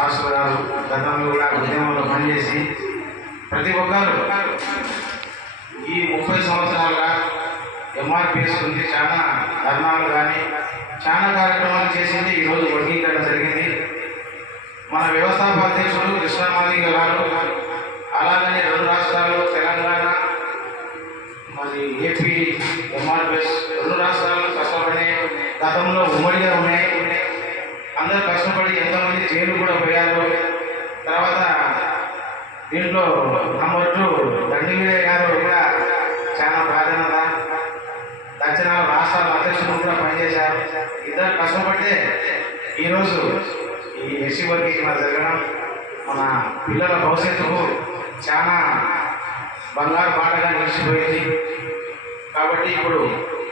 Pastor గారు గతంలో కూడా ఉద్యమంలో పనిచేసి ప్రతి ఒక్కరు ఈ ముప్పై సంవత్సరాలుగా ఎంఆర్పిఎస్ గురించి చాలా ధర్నాలు కానీ చాలా కార్యక్రమాలు చేసింది ఈరోజు వర్గీకరణ జరిగింది. మన వ్యవస్థాపక అధ్యక్షుడు కృష్ణమాలి గారు అలాగనే రెండు రాష్ట్రాలు తెలంగాణ మరి ఏపీ ఎంఆర్పిఎస్ రెండు రాష్ట్రాలు కష్టపడి గతంలో ఉమ్మడిగా ఉన్నాయి. అందరూ కష్టపడి ఎంతమంది జైలు కూడా పోయారు. తర్వాత దీంట్లో నంబర్ టూ దండివీరయ్య గారు కూడా చాలా ప్రాధాన్యత దక్షిణాల రాష్ట్రాల అధ్యక్షులు కూడా పనిచేశారు. ఇద్దరు కష్టపడితే ఈరోజు ఈ ఎస్సీ మన జరగడం మన పిల్లల భవిష్యత్తుకు చాలా బంగారు బాటగా నిలిచిపోయింది. కాబట్టి ఇప్పుడు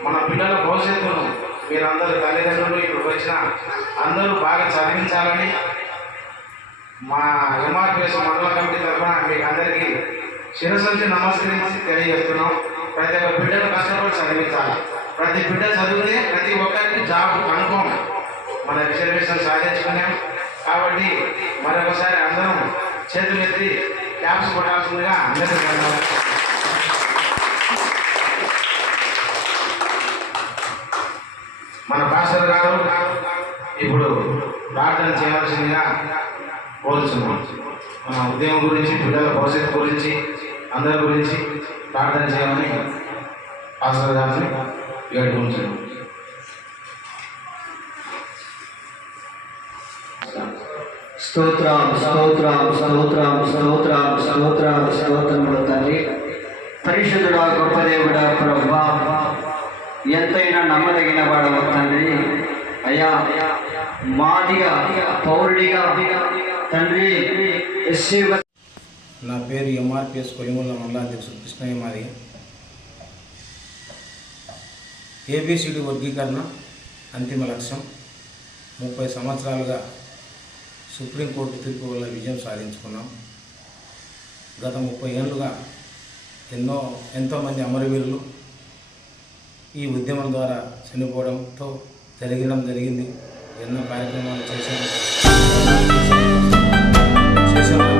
మన పిల్లల భవిష్యత్తును మీరందరూ తల్లిదండ్రులు ఇప్పుడు అందరూ బాగా చదివించాలని మా ఎంఆర్పిఎస్ మండల కమిటీ తరఫున మీకు అందరికీ శిరసంచి నమస్కరించి తెలియజేస్తున్నాం. ప్రతి ఒక్క బిడ్డను కష్టపడి చదివించాలి. ప్రతి బిడ్డ చదివితే ప్రతి ఒక్కరికి జాబ్ కన్ఫర్మ్ మన రిజర్వేషన్ సాధించుకున్నాం. కాబట్టి మరొకసారి అందరం చేతులు ఎత్తి క్యాప్స్ కొట్టాల్సిందిగా అందరికీ ధన్యవాదాలు. మన భాషలు గారు ఇప్పుడు ప్రార్థన చేయాల్సిందిగా కోరుచున్నాం. మన ఉద్యమం గురించి పిల్లల భవిష్యత్తు గురించి అందరి గురించి ప్రార్థన చేయమని పాస్టర్ గారిని వేడుకుంటున్నాం. స్తోత్రం స్తోత్రం స్తోత్రం స్తోత్రం స్తోత్రం స్తోత్రములు తల్లి. పరిశుద్ధుడా గొప్ప దేవుడా ప్రభా ఎంతైనా నమ్మదగిన వాడవ తండ్రి అయ్యా మాదిగా పౌరుడిగా తండ్రి ఎస్సీ నా పేరు ఎంఆర్పిఎస్ కొలిమూల మండలాధ్యక్షుడు కృష్ణయ్య మాది. ఏబిసిడి వర్గీకరణ అంతిమ లక్ష్యం. ముప్పై సంవత్సరాలుగా సుప్రీంకోర్టు తీర్పు వల్ల విజయం సాధించుకున్నాం. గత ముప్పై ఏళ్ళుగా ఎన్నో ఎంతోమంది అమరవీరులు ఈ ఉద్యమం ద్వారా చనిపోవడంతో జరిగడం జరిగింది. ఎన్నో కార్యక్రమాలు చేశాం చేసాము